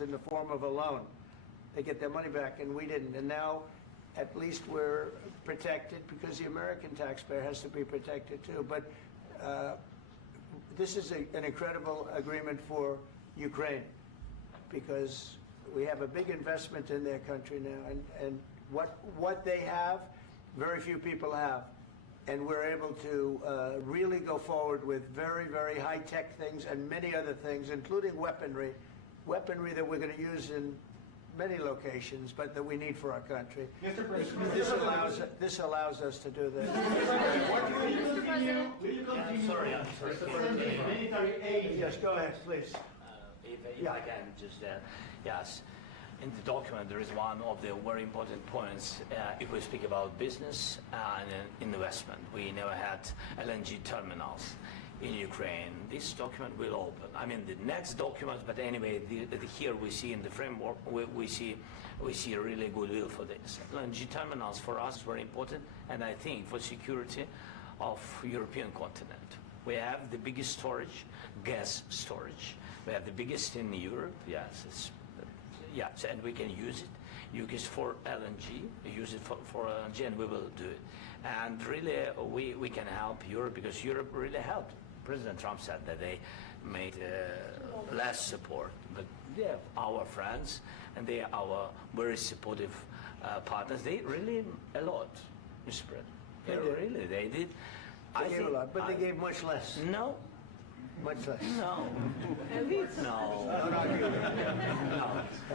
in the form of a loan. They get their money back, and we didn't. And now, at least we're protected because the American taxpayer has to be protected too. But this is an incredible agreement for Ukraine because we have a big investment in their country now, and what they have, very few people have. And we're able to really go forward with very, very high-tech things and many other things, including weaponry that we're going to use in many locations, but that we need for our country. Mr. President, this allows us to do this. Will you continue sending military aid? Yes, go ahead, please. If I can just, yes. In the document, there is one of the very important points. If we speak about business and investment, we never had LNG terminals in Ukraine. This document will open. I mean, the next document, but anyway, here we see in the framework, we see a really goodwill for this. LNG terminals for us is very important, and I think for security of European continent. We have the biggest storage, gas storage. We have the biggest in Europe, yes. Yes, and we can use it. Use it for LNG, use it for LNG, and we will do it. And really, we can help Europe because Europe really helped. President Trump said that they made less support, but they are our friends, and they are our very supportive partners. They really a lot, Mr. President. They did. They gave a lot, but they gave much less. No. Much less. No. No. No.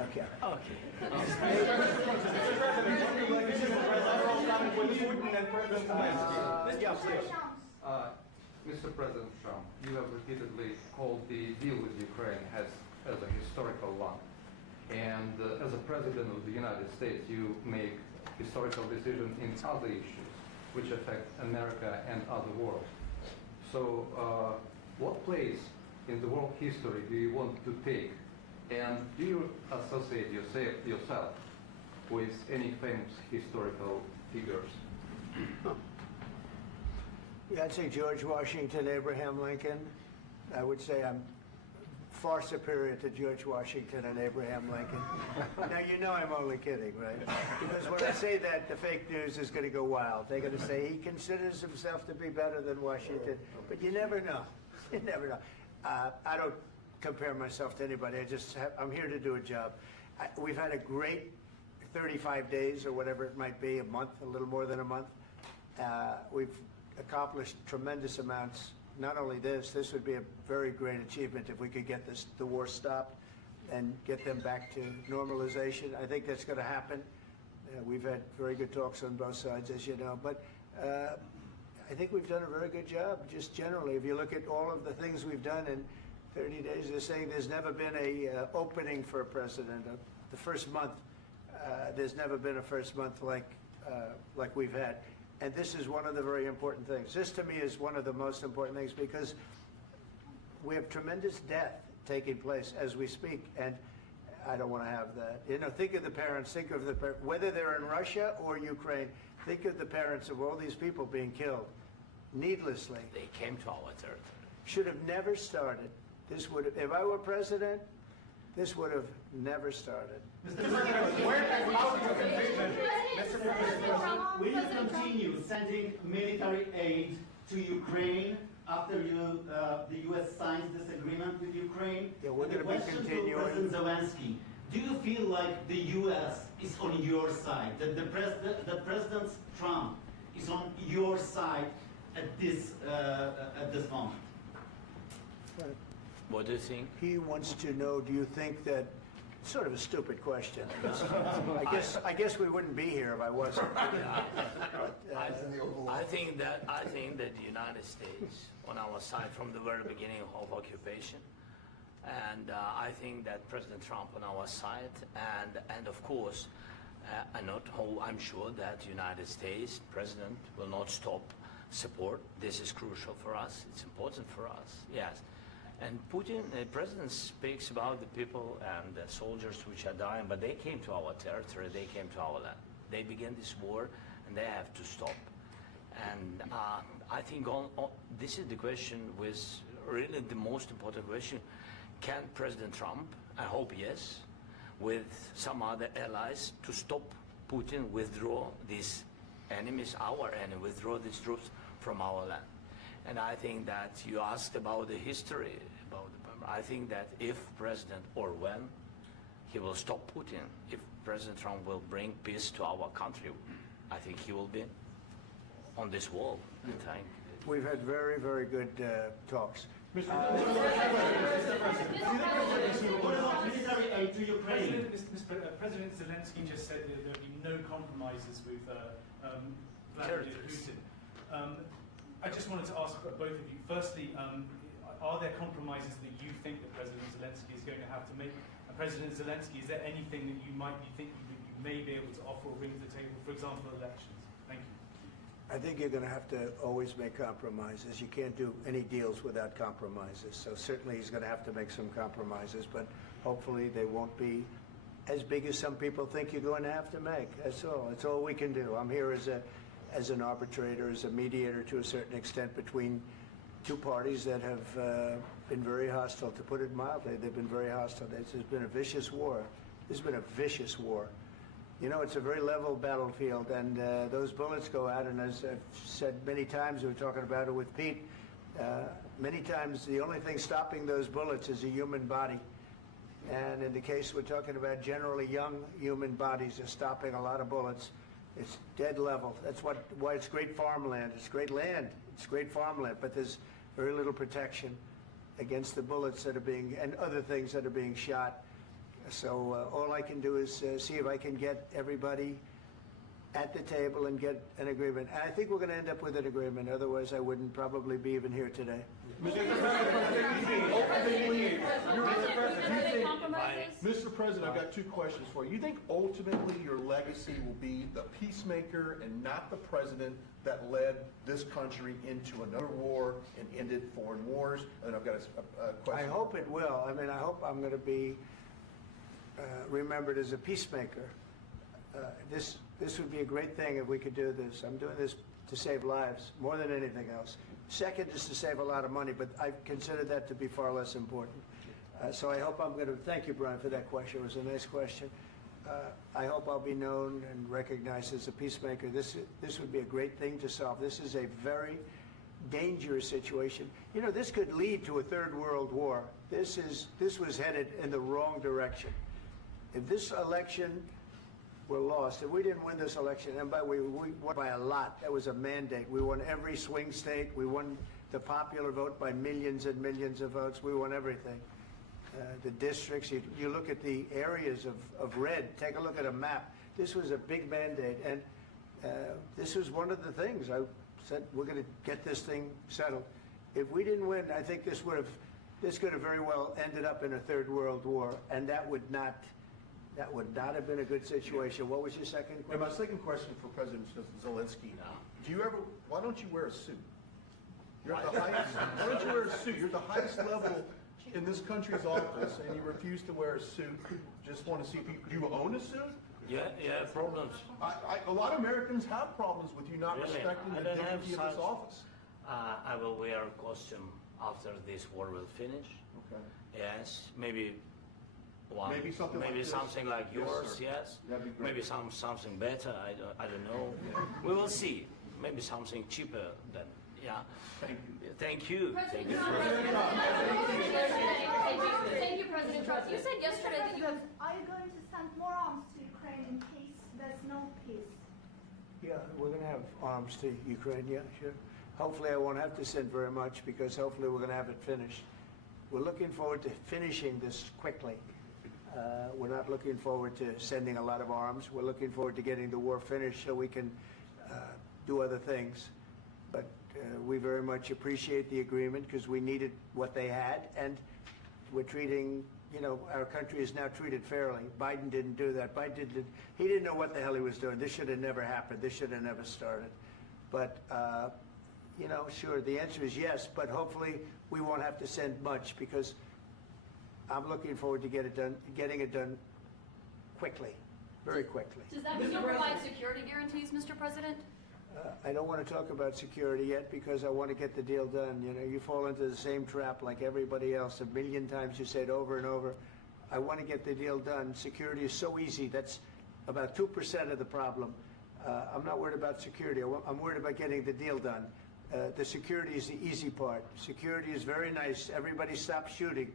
Okay. Mr. President Trump, you have repeatedly called the deal with Ukraine as a historical one. And as a President of the United States, you make historical decisions in other issues which affect America and other world. So what place in the world history do you want to take? And do you associate yourself with any famous historical figures? Yeah, I'd say George Washington, Abraham Lincoln. I would say I'm far superior to George Washington and Abraham Lincoln. Now, you know I'm only kidding, right? Because when I say that, the fake news is going to go wild. They're going to say he considers himself to be better than Washington. But you never know. You never know. I don't compare myself to anybody. I'm here to do a job. We've had a great 35 days or whatever it might be, a month, a little more than a month. We've accomplished tremendous amounts. Not only this would be a very great achievement if we could get the war stopped and get them back to normalization. I think that's going to happen. We've had very good talks on both sides, as you know. But I think we've done a very good job, just generally. If you look at all of the things we've done in 30 days, they're saying there's never been a opening for a president. The first month, there's never been a first month like we've had. And this is one of the very important things. This, to me, is one of the most important things because we have tremendous death taking place as we speak, and I don't want to have that. You know, think of the parents, whether they're in Russia or Ukraine, think of the parents of all these people being killed needlessly. They came to our territory. Should have never started. This would have, if I were president, this would have never started. Mr. President, will you continue sending military aid to Ukraine after the U.S. signs this agreement with Ukraine? Yeah, we're going to be continuing. President Zelenskyy, do you feel like the U.S. is on your side, that President Trump is on your side at this moment? What do you think? He wants to know, do you think that, sort of a stupid question. I guess we wouldn't be here if I wasn't. I think that the United States on our side from the very beginning of occupation, and I think that President Trump on our side, and of course, I'm sure that the United States President will not stop support. This is crucial for us. It's important for us. Yes. And Putin, the president, speaks about the people and the soldiers which are dying, but they came to our territory, they came to our land. They began this war, and they have to stop. And I think this is the question with really the most important question. Can President Trump, I hope yes, with some other allies to stop Putin withdraw these enemies, our enemy, withdraw these troops from our land. And I think that you asked about the history, I think that if President, or when, he will stop Putin, if President Trump will bring peace to our country, I think he will be on this wall. We've had very, very good talks. What about military aid to Ukraine? President Zelenskyy just said that there will be no compromises with Vladimir Putin. I just wanted to ask both of you, firstly, are there compromises that you think that President Zelenskyy is going to have to make? And President Zelenskyy, is there anything that you might be thinking that you may be able to offer or bring to the table, for example, elections? Thank you. I think you're going to have to always make compromises. You can't do any deals without compromises. So certainly he's going to have to make some compromises, but hopefully they won't be as big as some people think you're going to have to make. That's all. That's all we can do. I'm here as an arbitrator, as a mediator to a certain extent between two parties that have been very hostile, to put it mildly. They've been very hostile. This has been a vicious war. This has been a vicious war. You know, it's a very level battlefield, and those bullets go out, and as I've said many times, we were talking about it with Pete, many times the only thing stopping those bullets is a human body. And in the case we're talking about, generally young human bodies are stopping a lot of bullets. It's dead level. That's why it's great farmland. It's great land. It's great farmland, but there's very little protection against the bullets that are being, and other things that are being shot. So all I can do is see if I can get everybody at the table and get an agreement. And I think we're going to end up with an agreement. Otherwise, I wouldn't probably be even here today. Mr. President, I've got two questions for you. You think ultimately your legacy will be the peacemaker and not the president that led this country into another war and ended foreign wars? And I've got a question. I hope it will. I mean, I hope I'm going to be remembered as a peacemaker. This would be a great thing if we could do this. I'm doing this to save lives more than anything else. Second is to save a lot of money, but I consider that to be far less important. So I hope I'm going to, thank you, Brian, for that question. It was a nice question. I hope I'll be known and recognized as a peacemaker. This would be a great thing to solve. This is a very dangerous situation. You know, this could lead to a third world war. This was headed in the wrong direction. If this election were lost, if we didn't win this election, and by the way, we won by a lot. That was a mandate. We won every swing state. We won the popular vote by millions and millions of votes. We won everything. The districts, you look at the areas of red, take a look at a map. This was a big mandate, and this was one of the things. I said, we're going to get this thing settled. If we didn't win, I think this could have very well ended up in a third world war, and that would not have been a good situation. What was your second question? And my second question for President Zelenskyy, why don't you wear a suit? You're at the highest, why don't you wear a suit? You're at the highest level in this country's office, and you refuse to wear a suit. Just want to see if do you own a suit? Yeah, problems. A lot of Americans have problems with you not Really? respecting the dignity of this office. I will wear a costume after this war will finish. Okay. Yes, maybe one. Maybe something like this? Something like Yes, yours. sir. Yes. That'd be great. Maybe something better. I don't know. We will see. Maybe something cheaper than. Yeah. Thank you. Thank you. President Thank you. Trump, thank you, President Trump. You said yesterday that you have... Are you going to send more arms to Ukraine in case there's no peace? Yeah, we're going to have arms to Ukraine, yeah, sure. Hopefully I won't have to send very much, because hopefully we're going to have it finished. We're looking forward to finishing this quickly. We're not looking forward to sending a lot of arms. We're looking forward to getting the war finished so we can do other things. But we very much appreciate the agreement, because we needed what they had, and we're treating, you know, our country is now treated fairly. Biden didn't do that. He didn't know what the hell he was doing. This should have never happened. This should have never started. But, you know, sure, the answer is yes, but hopefully we won't have to send much, because I'm looking forward to getting it done quickly, very quickly. Does that mean you'll provide security guarantees, Mr. President? I don't want to talk about security yet, because I want to get the deal done. You know, you fall into the same trap like everybody else. A million times you say it over and over. I want to get the deal done. Security is so easy. That's about 2% of the problem. I'm not worried about security. I'm worried about getting the deal done. The security is the easy part. Security is very nice. Everybody stopped shooting.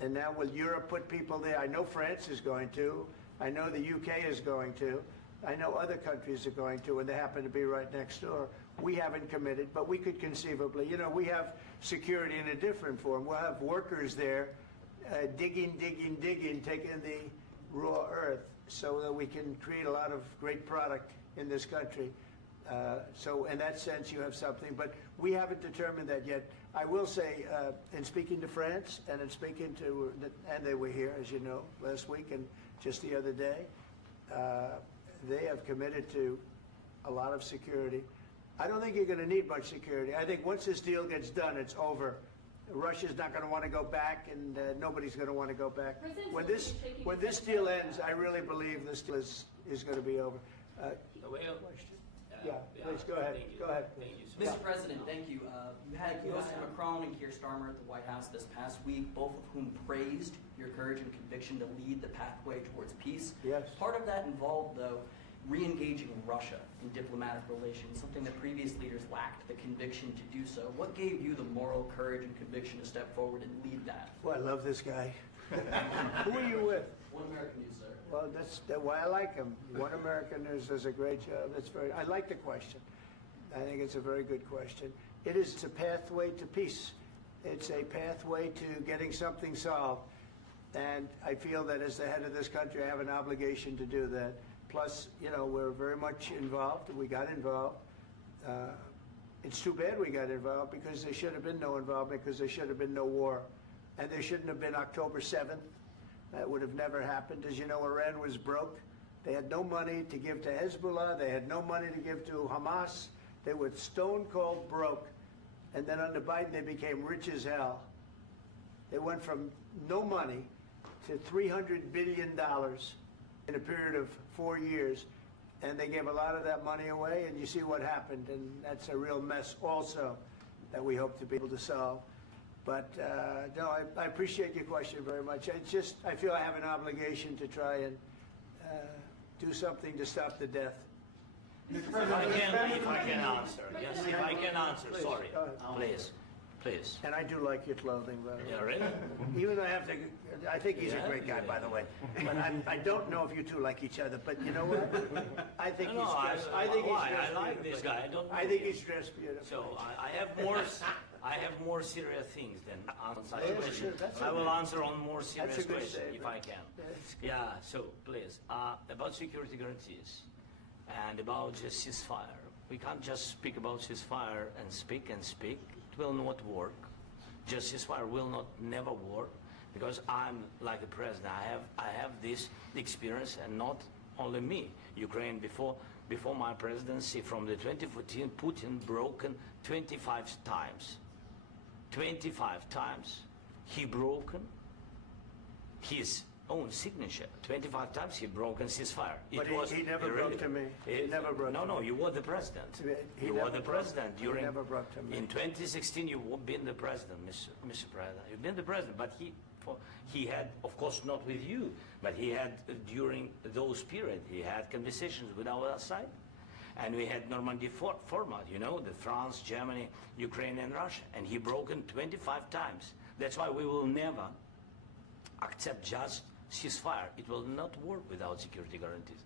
And now will Europe put people there? I know France is going to. I know the UK is going to. I know other countries are going to, and they happen to be right next door. We haven't committed, but we could conceivably. You know, we have security in a different form. We'll have workers there digging, taking the raw earth so that we can create a lot of great product in this country. So in that sense, you have something, but we haven't determined that yet. I will say, in speaking to France and in speaking to, and they were here, as you know, last week and just the other day, they have committed to a lot of security. I don't think you're going to need much security. I think once this deal gets done, it's over. Russia's not going to want to go back, and nobody's going to want to go back. When this deal ends, I really believe this deal is going to be over. Yeah, please go ahead. Go ahead. Thank you, sir. Mr. President, thank you. You had Mr. Macron and Keir Starmer at the White House this past week, both of whom praised your courage and conviction to lead the pathway towards peace. Yes. Part of that involved, though, re-engaging Russia in diplomatic relations, something that previous leaders lacked the conviction to do so. What gave you the moral courage and conviction to step forward and lead that? Well, I love this guy. Who are you with? One American News, sir. Well, that's why I like him. One American News does a great job. I like the question. I think it's a very good question. It's a pathway to peace. It's a pathway to getting something solved. And I feel that as the head of this country, I have an obligation to do that. Plus, you know, we're very much involved. We got involved. It's too bad we got involved because there should have been no involvement, because there should have been no war. And there shouldn't have been October 7th. That would have never happened. As you know, Iran was broke. They had no money to give to Hezbollah. They had no money to give to Hamas. They were stone cold broke. And then under Biden, they became rich as hell. They went from no money to $300 billion in a period of 4 years. And they gave a lot of that money away, and you see what happened. And that's a real mess also that we hope to be able to solve. But no, I appreciate your question very much. I feel I have an obligation to try and do something to stop the death. If I can answer, yes, if I can answer, Please, sorry, go ahead. please. And I do like your clothing, by the way. Yeah, really? Even though I think he's a Yeah, great guy, yeah. by the way. But I don't know if you two like each other. But you know what? I think No, he's no, dressed. I think he's why? dressed I like beautifully. this guy. I don't. I think he's dressed beautifully. So I have more serious things than answer Yeah, questions. sure, that's I will okay. answer on more serious That's a good questions if statement. I can. That's good. Yeah. So please, about security guarantees and about just ceasefire. We can't just speak about ceasefire and speak and speak. It will not work. Just ceasefire will not never work because I'm like a president. I have this experience, and not only me. Ukraine before my presidency, from the 2014, Putin broken 25 times. 25 times he broken his own signature. 25 times he broken ceasefire. But he never broke to me. He never broke to No, me. you were the president. He You never were the broke- president he during. never broke to me. In 2016, you've been the president, Mr. President. You've been the president, but he had, of course, not with you, but he had during those period. He had conversations with our side, and we had Normandy format. You know, the France, Germany, Ukraine, and Russia, and he broken 25 times. That's why we will never accept just ceasefire. It will not work without security guarantees.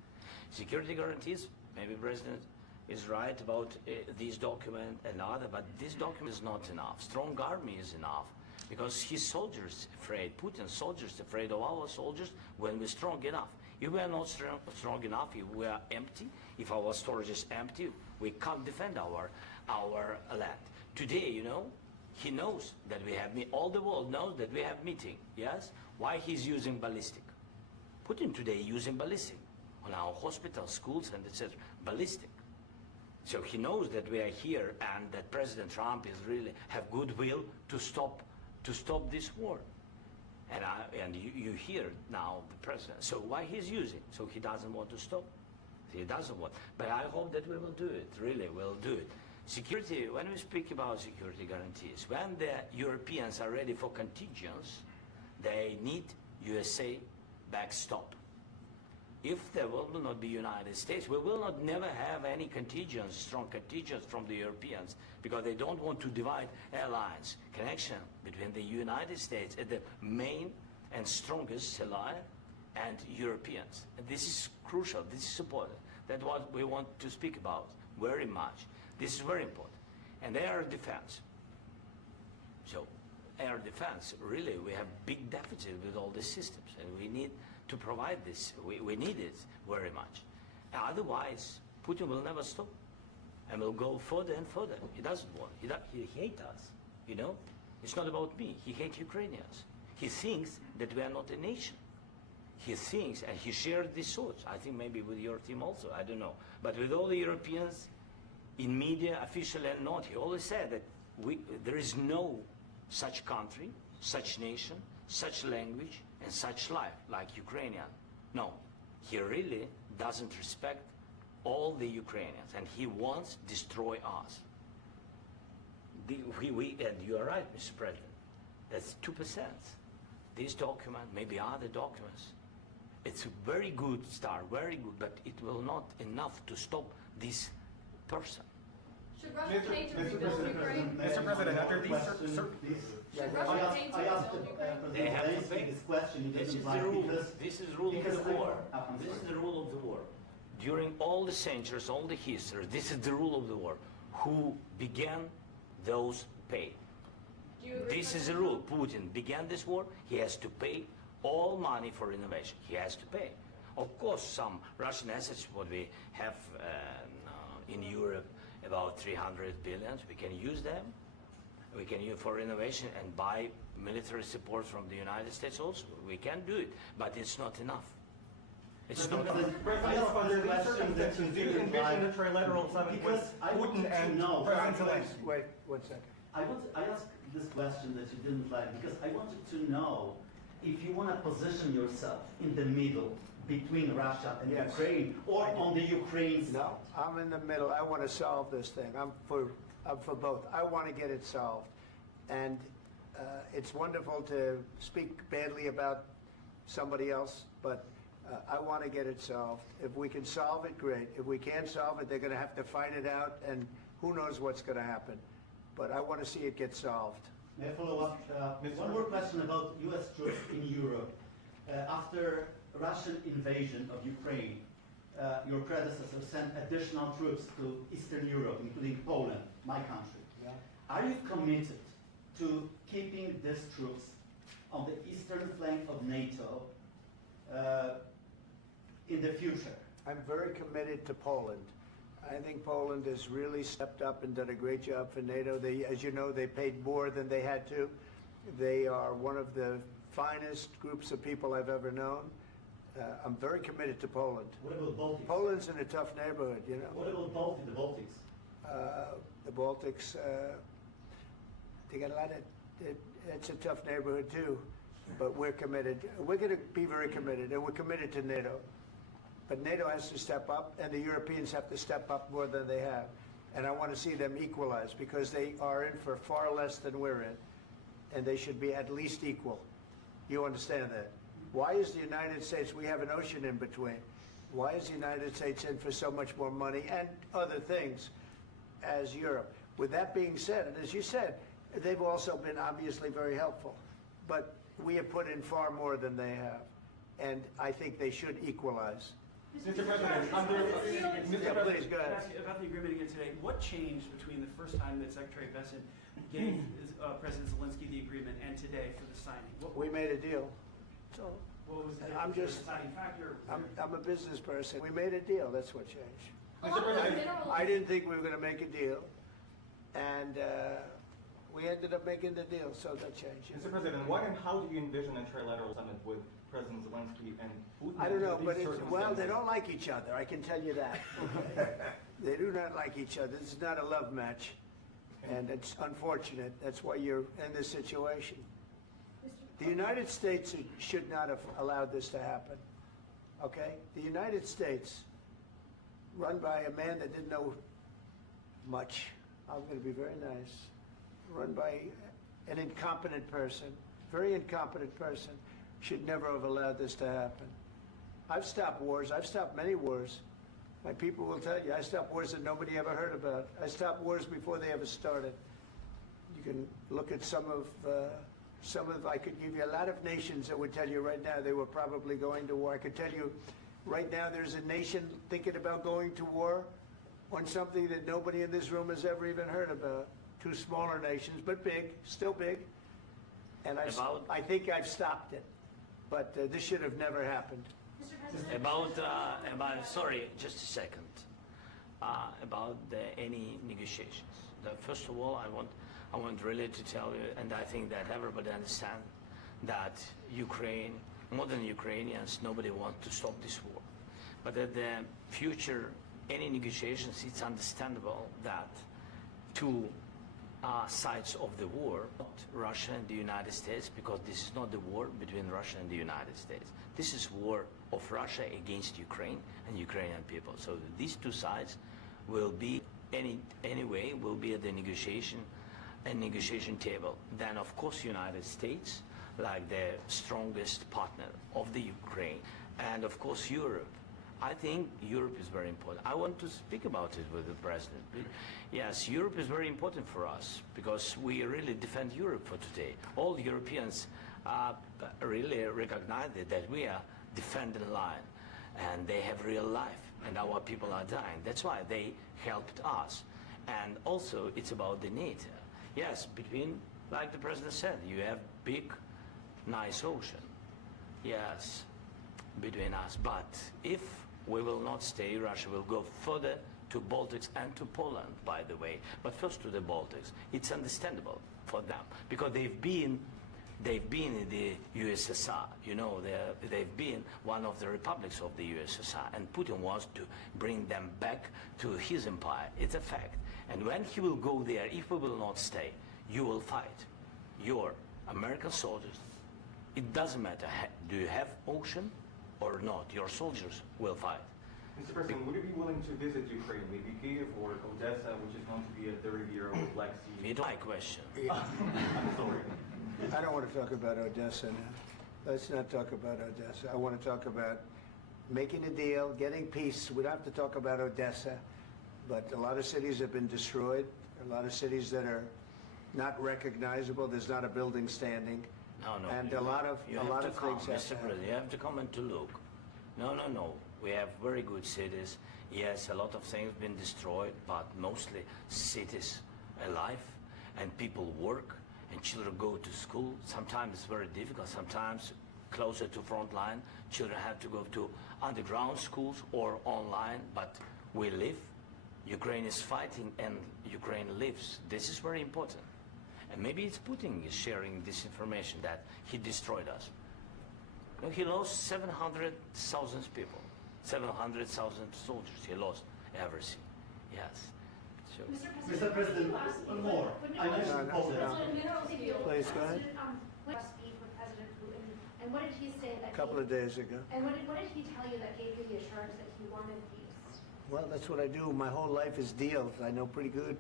Security guarantees, maybe President is right about this document and other, but this document is not enough. Strong army is enough because his soldiers afraid, Putin's soldiers afraid of our soldiers when we're strong enough. If we are not strong enough, if we are empty, if our storage is empty, we can't defend our land. Today, you know, he knows that we have, all the world knows that we have meeting, yes? Why he's using ballistic? Putin today using ballistic on our hospitals, schools, and etc. Ballistic. So he knows that we are here and that President Trump is really have goodwill to stop this war. And you hear now the president. So why he's using? So he doesn't want to stop. He doesn't want. But I hope that we will do it. Really, we'll do it. Security. When we speak about security guarantees, when the Europeans are ready for contingents, they need USA backstop. If there will not be United States, we will not never have any contingents, strong contingents from the Europeans, because they don't want to divide alliance, connection between the United States and the main and strongest ally and Europeans. And this is crucial, this is important. That's what we want to speak about very much. This is very important. And air defense. So air defense, really, we have big deficit with all these systems, and we need to provide this. We need it very much. Otherwise, Putin will never stop and will go further and further. He doesn't want. He hates us, you know? It's not about me. He hates Ukrainians. He thinks that we are not a nation. He thinks, and he shared these thoughts, I think maybe with your team also, I don't know. But with all the Europeans, in media, officially and not, he always said that there is no such country, such nation, such language, and such life like Ukrainian. No, he really doesn't respect all the Ukrainians, and he wants to destroy us. And you are right, Mr. President, that's 2%. This document, maybe other documents, it's a very good start, very good, but it will not enough to stop this person. Should Russia pay to rebuild Ukraine? Mr. President, after these Should Russia pay to I asked rebuild Ukraine? They have to President pay. Zelensky this question. He This is doesn't the like rule. because This is the rule of because the war. I'm This is sorry. the rule of the war. During all the centuries, all the history, this is the rule of the war. Who began, those pay. Do you agree This with is the that? rule. Putin began this war. He has to pay all money for innovation. He has to pay. Of course, some Russian assets, what we have in Europe, about 300 billion, we can use them. We can use for innovation and buy military support from the United States also. We can do it, but it's not enough. It's not enough. President, under these circumstances, do you envision a trilateral summit with Because I want Putin to and know- President Zelenskyy? Wait 1 second. I asked this question that you didn't like because I wanted to know if you want to position yourself in the middle between Russia and Yes. Ukraine or on the Ukraine side. No, I'm in the middle. I want to solve this thing. I'm for both. I want to get it solved. And it's wonderful to speak badly about somebody else, but I want to get it solved. If we can solve it, great. If we can't solve it, they're going to have to fight it out, and who knows what's going to happen. But I want to see it get solved. May I follow up? One more question about U.S. troops in Europe. After Russian invasion of Ukraine, your predecessor sent additional troops to Eastern Europe, including Poland, my country. Yeah. Are you committed to keeping these troops on the eastern flank of NATO in the future? I'm very committed to Poland. I think Poland has really stepped up and done a great job for NATO. They, as you know, they paid more than they had to. They are one of the finest groups of people I've ever known. I'm very committed to Poland. What about Baltics? Poland's in a tough neighborhood, you know. What about the Baltics? The Baltics, they got a lot of, it's a tough neighborhood too, but we're committed. We're going to be very committed, and we're committed to NATO. But NATO has to step up, and the Europeans have to step up more than they have. And I want to see them equalize, because they are in for far less than we're in, and they should be at least equal. You understand that? Why is the United States, we have an ocean in between, why is the United States in for so much more money and other things as Europe? With that being said, and as you said, they've also been obviously very helpful, but we have put in far more than they have, and I think they should equalize. Mr. President, Yeah, please, go ahead. About the agreement again today, what changed between the first time that Secretary Bessent gave President Zelenskyy the agreement and today for the signing? We made a deal. So What was the I'm just, deciding factor? I'm a business person. We made a deal. That's what changed. Mr. President, I didn't think we were going to make a deal, and we ended up making the deal, so that changed. Mr. President, what and how do you envision a trilateral summit with President Zelenskyy and Putin? I don't know, under but these it's, well, they circumstances? don't like each other. I can tell you that. Okay? They do not like each other. This is not a love match, and it's unfortunate. That's why you're in this situation. The United States should not have allowed this to happen. Okay? The United States, run by a man that didn't know much, I'm going to be very nice, run by an incompetent person, very incompetent person, should never have allowed this to happen. I've stopped wars. I've stopped many wars. My people will tell you, I stopped wars that nobody ever heard about. I stopped wars before they ever started. You can look at some of, I could give you a lot of nations that would tell you right now they were probably going to war. I could tell you right now there's a nation thinking about going to war on something that nobody in this room has ever even heard about. Two smaller nations, but big, still big. And I think I've stopped it. But this should have never happened. Sorry, just a second. About any negotiations. First of all, I want really to tell you, and I think that everybody understands that modern Ukrainians, nobody wants to stop this war. But at the future, any negotiations, it's understandable that two sides of the war, not Russia and the United States, because this is not the war between Russia and the United States. This is war of Russia against Ukraine and Ukrainian people. So these two sides will be anyway will be at the negotiation table. Then of course United States, like the strongest partner of the Ukraine, and of course Europe. I think Europe is very important. I want to speak about it with the President. Yes, Europe is very important for us because we really defend Europe for today. All Europeans really recognize that we are defending the line and they have real life and our people are dying. That's why they helped us. And also it's about the NATO. Yes, like the President said, you have big, nice ocean. Yes, between us. But if we will not stay, Russia will go further to Baltics and to Poland, by the way. But first to the Baltics. It's understandable for them because they've been in the USSR. You know, they've been one of the republics of the USSR, and Putin wants to bring them back to his empire. It's a fact. And when he will go there, if we will not stay, you will fight. Your American soldiers, it doesn't matter, do you have ocean or not, your soldiers will fight. Mr. President, would you be willing to visit Ukraine, maybe Kiev or Odessa, which is known to be at the Riviera or Black Sea? It's my question. I'm sorry. I don't want to talk about Odessa now. Let's not talk about Odessa. I want to talk about making a deal, getting peace. We don't have to talk about Odessa, but a lot of cities have been destroyed. A lot of cities that are not recognizable. There's not a building standing. No. And a lot of things have Mr. President, you have to come and to look. No. We have very good cities. Yes, a lot of things have been destroyed, but mostly cities alive and people work and children go to school. Sometimes it's very difficult. Sometimes closer to front line, children have to go to underground schools or online, but we live. Ukraine is fighting and Ukraine lives. This is very important. And maybe it's Putin is sharing this information that he destroyed us. You know, he lost 700,000 people, 700,000 soldiers. He lost everything. Yes. So. Mr. President, one more. I mentioned Poland. Please, go ahead. Speak with President Putin, and what did he say that? A couple of days ago. And what did he tell you that gave you the assurance that he wanted peace? Well, that's what I do. My whole life is deals. I know pretty good.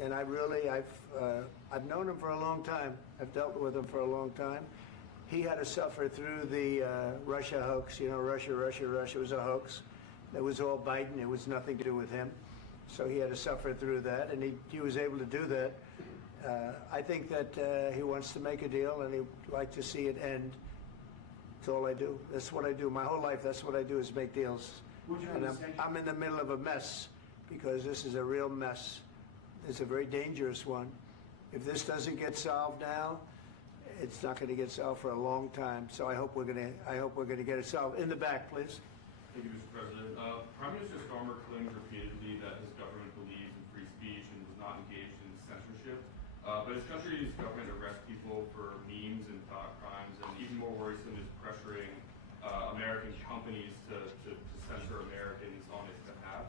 And I've known him for a long time. I've dealt with him for a long time. He had to suffer through the Russia hoax. You know, Russia was a hoax. It was all Biden. It was nothing to do with him. So he had to suffer through that, and he was able to do that. I think that he wants to make a deal, and he'd like to see it end. That's all I do. That's what I do. My whole life, that's what I do is make deals. And I'm in the middle of a mess because this is a real mess. It's a very dangerous one. If this doesn't get solved now, it's not going to get solved for a long time. So I hope we're going to get it solved. In the back, please. Thank you, Mr. President. Prime Minister Starmer claims repeatedly that his government believes in free speech and was not engaged in censorship. But his country's government arrests people for memes and thought crimes, and even more worrisome is pressuring American companies to censor Americans on his behalf.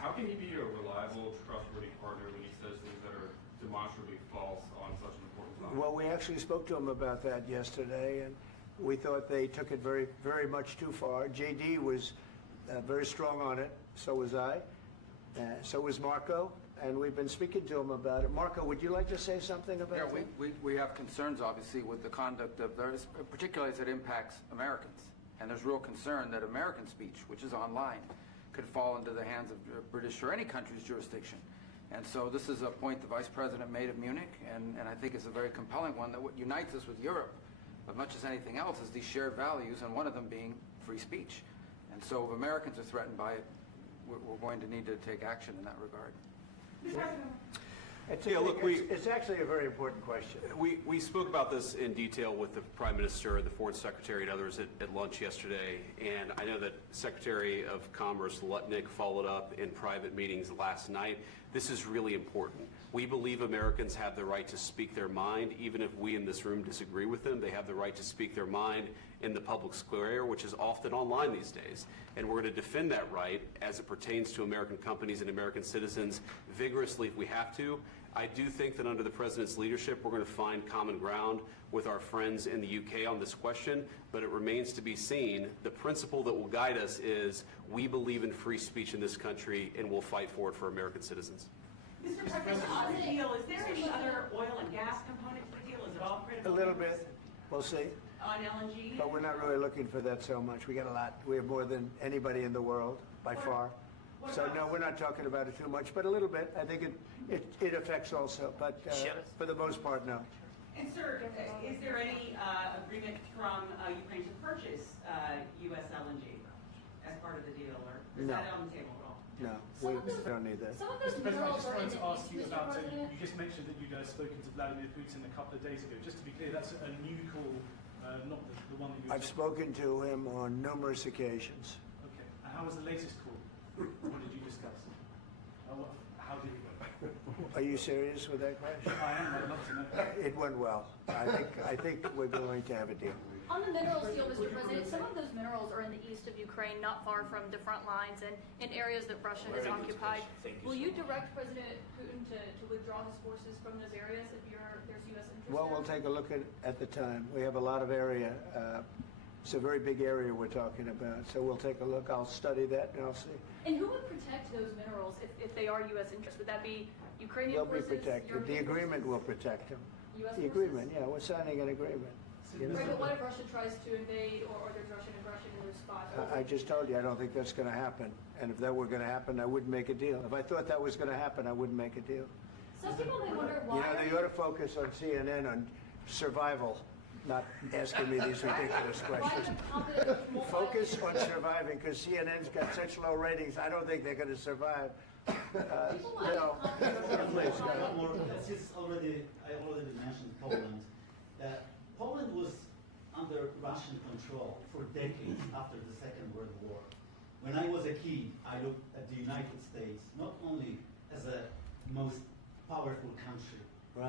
How can he be a reliable, trustworthy partner when he says things that are demonstrably false on such an important topic? Well, we actually spoke to him about that yesterday, and we thought they took it very, very much too far. JD was very strong on it. So was I. So was Marco. and we've been speaking to him about it. Marco, would you like to say something about that? We have concerns, obviously, with the conduct of those, particularly as it impacts Americans. And there's real concern that American speech, which is online, could fall into the hands of British or any country's jurisdiction. And so this is a point the Vice President made of Munich, and I think it's a very compelling one, that what unites us with Europe, as much as anything else, is these shared values, and one of them being free speech. And so if Americans are threatened by it, we're going to need to take action in that regard. It's actually a very important question. We spoke about this in detail with the Prime Minister, the Foreign Secretary, and others at lunch yesterday, and I know that Secretary of Commerce Lutnick followed up in private meetings last night. This is really important. We believe Americans have the right to speak their mind, even if we in this room disagree with them. They have the right to speak their mind in the public square, which is often online these days. And we're going to defend that right as it pertains to American companies and American citizens vigorously if we have to. I do think that under the President's leadership, we're going to find common ground with our friends in the UK on this question, but it remains to be seen. The principle that will guide us is we believe in free speech in this country, and we'll fight for it for American citizens. Mr. President, on the deal, is there any other oil and gas component to the deal? Is it all critical? A little bit. We'll see. On LNG? But we're not really looking for that so much. We got a lot. We have more than anybody in the world, by far. So no, we're not talking about it too much, but a little bit. I think it affects also, but for the most part, no. And sir, is there any agreement from Ukraine to purchase U.S. LNG as part of the deal, or is that on the table at all? No, we don't need that. Mr. President, I just wanted to ask you about, you just mentioned that you guys spoken to Vladimir Putin a couple of days ago. Just to be clear, that's a new call, not the one that you... I've spoken to him on numerous occasions. Okay, and how was the latest call? What did you discuss? How did it go? Are you serious with that question? I am, I'd love to know. It went well. I think we're going to have a deal. On the minerals deal, Mr. President, some of those minerals are in the east of Ukraine, not far from the front lines and in areas that Russia has occupied. Will you direct President Putin to withdraw his forces from those areas if there's U.S. interest Well, we'll take a look at the time. We have a lot of area. It's a very big area we're talking about, so we'll take a look. I'll study that and I'll see. And who would protect those minerals if they are U.S. interest? Would that be Ukrainian They'll forces? be protected. European The agreement forces? will protect them. U.S. The agreement, yeah, we're signing an agreement. You know? Right, but what if Russia tries to invade or there's Russian aggression in those spots? I just told you I don't think that's going to happen. And if that were going to happen, I wouldn't make a deal. If I thought that was going to happen, I wouldn't make a deal. Some people may wonder why. You know, they ought to focus on CNN on survival, not asking me these ridiculous questions. Focus on surviving, because CNN's got such low ratings. I don't think they're going to survive. Please, go ahead. Since I already mentioned Poland. Poland was under Russian control for decades after the Second World War. When I was a kid, I looked at the United States not only as a most powerful country,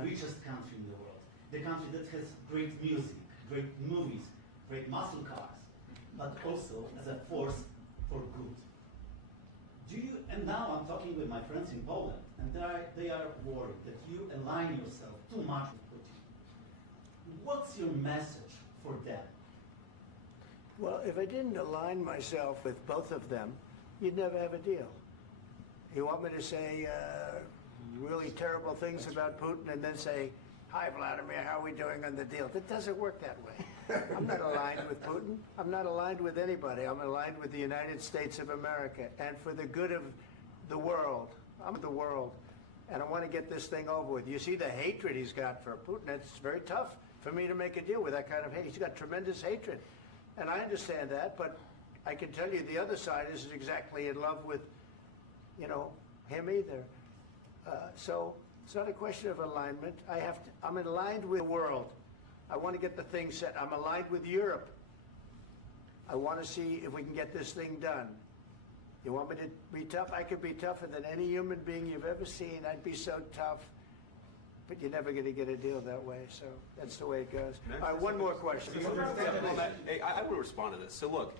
richest country in the world, the country that has great music, great movies, great muscle cars, but also as a force for good. And now I'm talking with my friends in Poland, and they are worried that you align yourself too much with Putin. What's your message for them? Well, if I didn't align myself with both of them, you'd never have a deal. You want me to say really terrible things about Putin and then say, "Hi, Vladimir, how are we doing on the deal?" That doesn't work that way. I'm not aligned with Putin. I'm not aligned with anybody. I'm aligned with the United States of America. And for the good of the world, I'm the world. And I want to get this thing over with. You see the hatred he's got for Putin. It's very tough for me to make a deal with that kind of hate. He's got tremendous hatred. And I understand that, but I can tell you the other side isn't exactly in love with, him either. So it's not a question of alignment. I'm aligned with the world. I want to get the thing set. I'm aligned with Europe. I want to see if we can get this thing done. You want me to be tough? I could be tougher than any human being you've ever seen. I'd be so tough. But you're never going to get a deal that way, so that's the way it goes. All right, one more question. Hey, I will respond to this. So look,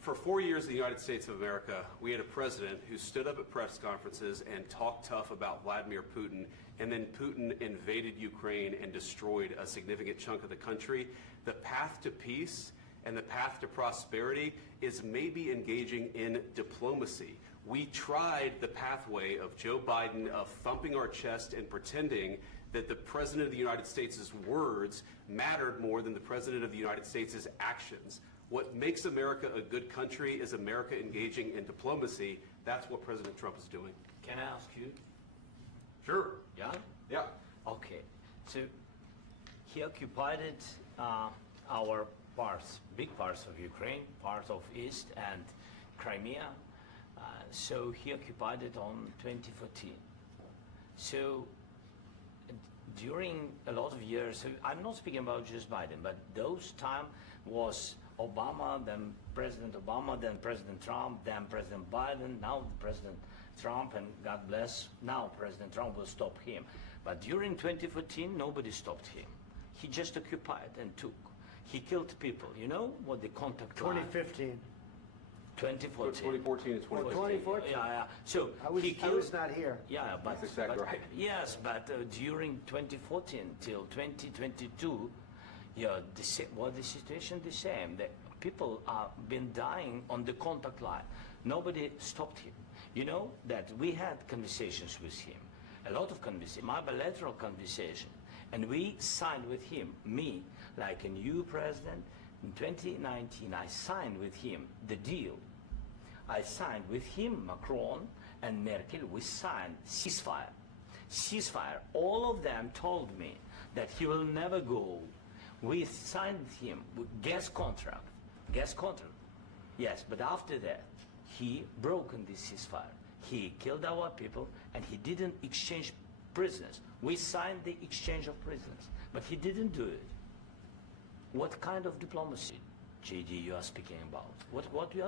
for 4 years in the United States of America, we had a president who stood up at press conferences and talked tough about Vladimir Putin, and then Putin invaded Ukraine and destroyed a significant chunk of the country. The path to peace And the path to prosperity is maybe engaging in diplomacy. We tried the pathway of Joe Biden of thumping our chest and pretending that the President of the United States' words mattered more than the President of the United States' actions. What makes America a good country is America engaging in diplomacy. That's what President Trump is doing. Can I ask you? Sure. Yeah? Yeah. Okay. So he occupied our parts, big parts of Ukraine, part of East and Crimea. So he occupied it on 2014. So during a lot of years, so I'm not speaking about just Biden, but those time was Obama, then President Obama, then President Trump, then President Biden, now President Trump, and God bless, now President Trump will stop him. But during 2014, nobody stopped him. He just occupied and took. He killed people. You know what the contact line? 2015. 2014 2014. and 2014. 2014. Yeah. So I was not here. Yeah, but that's exactly right. Yes, but during 2014 till 2022, yeah, the situation the same. The people are been dying on the contact line. Nobody stopped him. You know that we had conversations with him, a lot of conversations, my bilateral conversation, and we signed with him, me, like a new president. In 2019, I signed with him the deal. I signed with him, Macron and Merkel, we signed ceasefire. Ceasefire. All of them told me that he will never go. We signed with him with gas contract. Gas contract. Yes, but after that, he broken this ceasefire. He killed our people and he didn't exchange prisoners. We signed the exchange of prisoners, but he didn't do it. What kind of diplomacy, JD, you are speaking about? What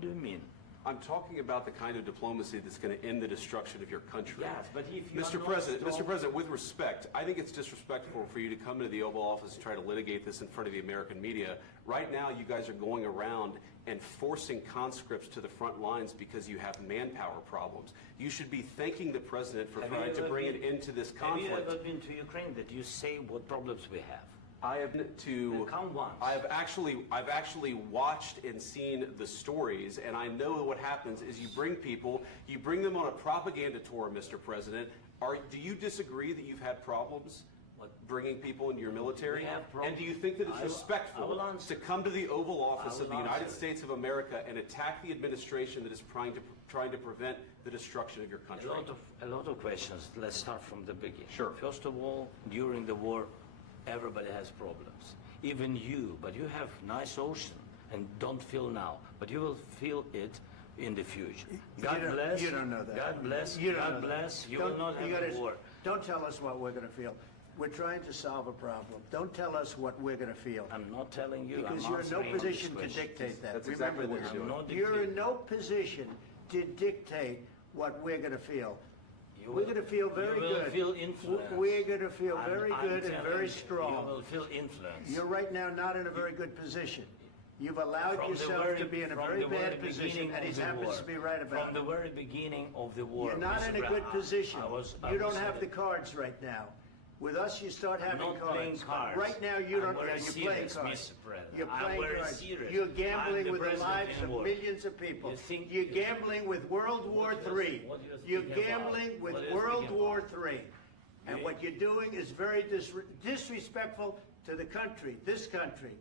do you mean? I'm talking about the kind of diplomacy that's going to end the destruction of your country. Yes, but if you Mr. President, with respect, I think it's disrespectful for you to come into the Oval Office and try to litigate this in front of the American media. Right now, you guys are going around and forcing conscripts to the front lines because you have manpower problems. You should be thanking the President for trying to bring an end to this conflict. Have you ever been to Ukraine that you say what problems we have? I have to. Count once. I've actually watched and seen the stories, and I know what happens is you bring them on a propaganda tour, Mr. President. Do you disagree that you've had problems bringing people into your military? We have problems. And do you think that it's respectful to come to the Oval Office of the United States of America and attack the administration that is trying to prevent the destruction of your country? A lot of questions. Let's start from the beginning. Sure. First of all, during the war, everybody has problems. Even you, but you have nice ocean and don't feel now, but you will feel it in the future. God bless. You don't know that. God bless. You don't God know bless. that. You will not have a war. Don't tell us what we're going to feel. We're trying to solve a problem. Don't tell us what we're going to feel. I'm not telling you. Because I'm you're in no answering position this to question. dictate that. That's Remember exactly what this. you're doing. You're in no position to dictate what we're going to feel. We're going to feel very good. You will feel influence. We're going to feel very good and telling very you, strong. You will feel influence. You're right now not in a very good position. You've allowed yourself to be in a very bad position, and he happens to be right about it. From the very beginning of the war. You're not in a good position. You don't have the cards right now. With us, you start having I'm not cards. playing cards. Right now, you don't. I'm You're playing serious, cards. Mr. President. You're I'm playing very cards. serious. You're I'm gambling the with the president lives in of war. millions of people. You think You're you- gambling with World War III. You're gambling with World War III. And what you're doing is very disrespectful to the country, this country.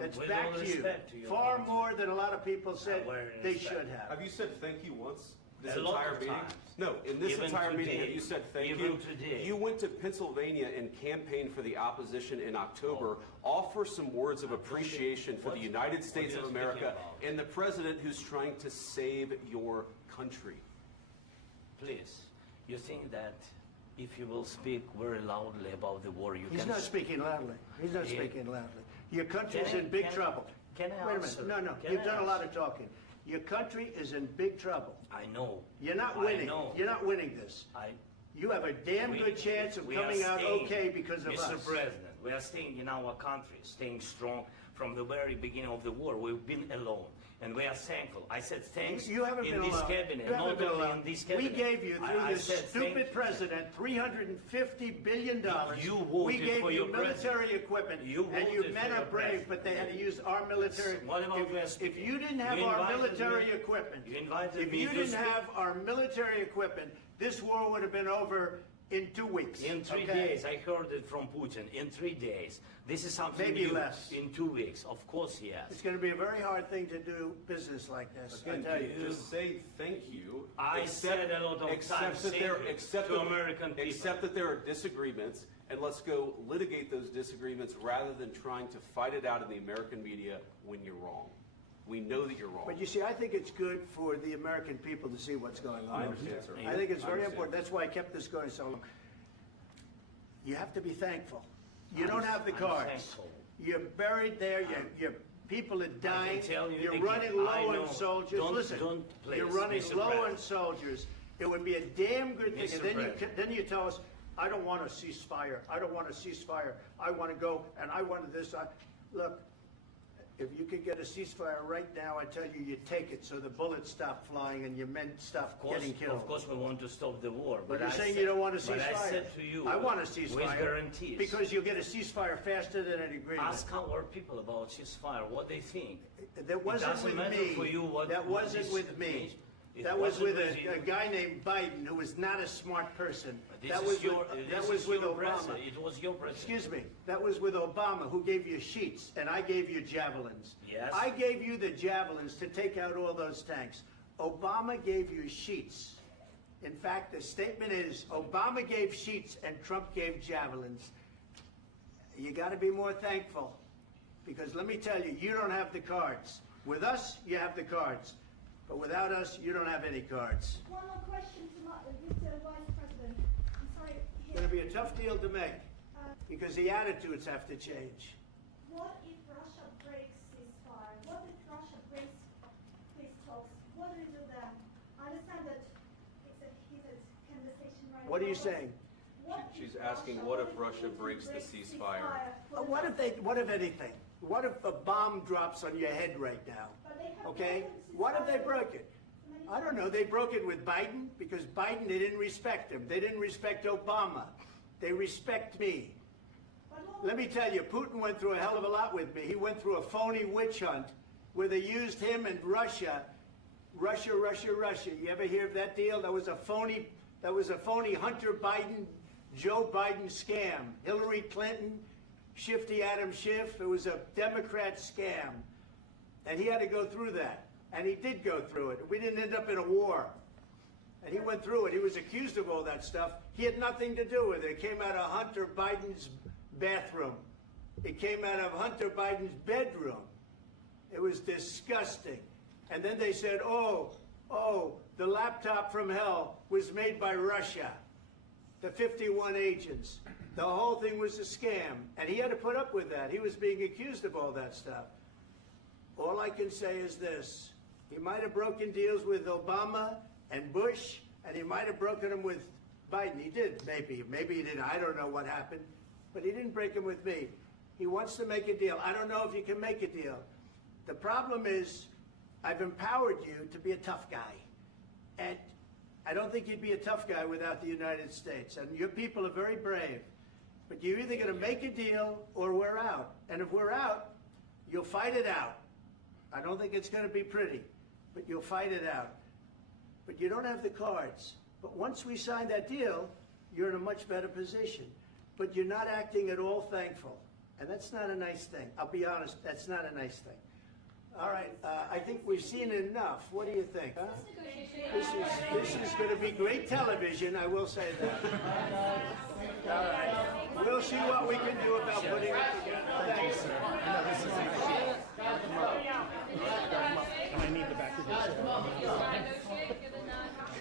That's with back all to you. respect to your Far country. more than a lot of people said they respect. should have. Have you said thank you once? This A lot entire of meeting? times. No, in this Even entire meeting, today. have you said thank Even you? today. You went to Pennsylvania and campaigned for the opposition in October. Offer some words of appreciation for the United States of America and the president who's trying to save your country. Please, you think that if you will speak very loudly about the war, you He's can... not speaking loudly. He's not speaking loudly. Your country's in big trouble. Can I Wait a answer? minute. No. Can You've I done a lot answer? of talking. Your country is in big trouble. I know. You're not I winning. know. You're not winning this. You have a damn good chance of we are coming out staying, okay because of Mr. us. President, we are staying in our country, staying strong from the very beginning of the war. We've been alone, and we are thankful. I said thanks You haven't in been this alone. cabinet, You haven't not been only alone. in this cabinet. We gave you, through I this said thank stupid you. president, $350 billion. You voted We gave for you your military president. equipment, You and you voted men for are your brave, president. but they had to use our military. What about West? If you didn't have You our invited military me- equipment, you invited if me you to didn't speak. have our military equipment, this war would have been over in 2 weeks. In 3 okay? days, I heard it from Putin. In 3 days, this is something Maybe new. less. In 2 weeks, of course, yes. It's going to be a very hard thing to do business like this. I Again, tell you. just say thank you. I said a lot of accept times that there, thank you accept to that- American people. Accept that there are disagreements, and let's go litigate those disagreements rather than trying to fight it out in the American media when you're wrong. We know that you're wrong. But you see, I think it's good for the American people to see what's going on. I understand, sir. I think it's I very understand. important. That's why I kept this going so long. You have to be thankful. You don't have the I'm cards. thankful. You're buried there. Your people are dying. tell you You're again, running I low know. on soldiers. Don't- Listen, don't, please, you're running Mr. low on President. soldiers. It would be a damn good thing. Mr. And then President. then you tell us, I don't want a ceasefire. I don't want a ceasefire. I want to go, and I wanted this. Look, if you could get a ceasefire right now, I tell you, you take it so the bullets stop flying and your men stop getting killed. Of course, we want to stop the war. But you're I saying said- you don't want a ceasefire. But I said to you, I want a with ceasefire. guarantees. Because you'll get a ceasefire faster than an agreement. Ask our people about ceasefire, what they think. That wasn't it doesn't with matter me. for you what That what wasn't is with me. finished. It That was wasn't with you. a guy named Biden, who was not a smart person. This That is was your, with, this that was is with your Obama. president. It was your president. Excuse me. That was with Obama, who gave you sheets, and I gave you javelins. Yes. I gave you the javelins to take out all those tanks. Obama gave you sheets. In fact, the statement is Obama gave sheets and Trump gave javelins. You got to be more thankful, because let me tell you, you don't have the cards. With us, you have the cards. But without us, you don't have any cards. One more question to Mr. Vice President. I'm sorry. It's going to be a tough deal to make, because the attitudes have to change. What if Russia breaks ceasefire? What if Russia breaks peace talks? What do we do then? I understand that it's a heated conversation right now. What are you but saying? what She's if asking, what if Russia breaks the ceasefire? What if anything? What if a bomb drops on your head right now? But they have Okay? broken What if they ceasefire broke it? many I don't know. They broke it with Biden because Biden, they didn't respect him. They didn't respect Obama. They respect me. Let me tell you, Putin went through a hell of a lot with me. He went through a phony witch hunt where they used him and Russia. Russia. You ever hear of that deal? That was a phony Hunter Biden, Joe Biden scam. Hillary Clinton, Shifty Adam Schiff. It was a Democrat scam. And he had to go through that. And he did go through it. We didn't end up in a war. And he went through it. He was accused of all that stuff. He had nothing to do with it. It came out of Hunter Biden's bathroom. It came out of Hunter Biden's bedroom. It was disgusting. And then they said, oh, the laptop from hell was made by Russia. The 51 agents. The whole thing was a scam. And he had to put up with that. He was being accused of all that stuff. All I can say is this. He might have broken deals with Obama and Bush, and he might have broken them with Biden. He did, maybe. Maybe he didn't. I don't know what happened. But he didn't break them with me. He wants to make a deal. I don't know if you can make a deal. The problem is, I've empowered you to be a tough guy. And I don't think you'd be a tough guy without the United States. And your people are very brave. But you're either going to make a deal or we're out. And if we're out, you'll fight it out. I don't think it's going to be pretty, but you'll fight it out. But you don't have the cards. But once we sign that deal, you're in a much better position. But you're not acting at all thankful. And that's not a nice thing. I'll be honest, that's not a nice thing. All right, I think we've seen enough. What do you think? Huh? This is going to be great television, I will say that. All right. We'll see what we can do about putting it together. Thanks, sir. I need the back of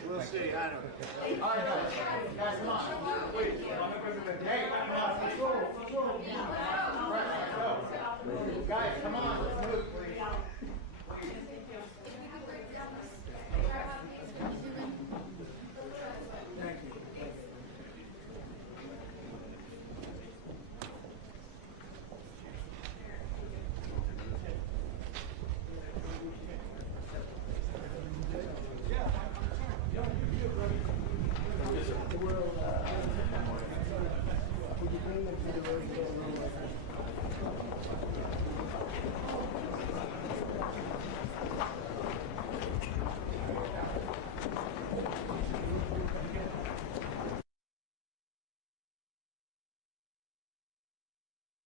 We'll see. I don't know. All right, guys, come on. Wait. Hey, guys, come on.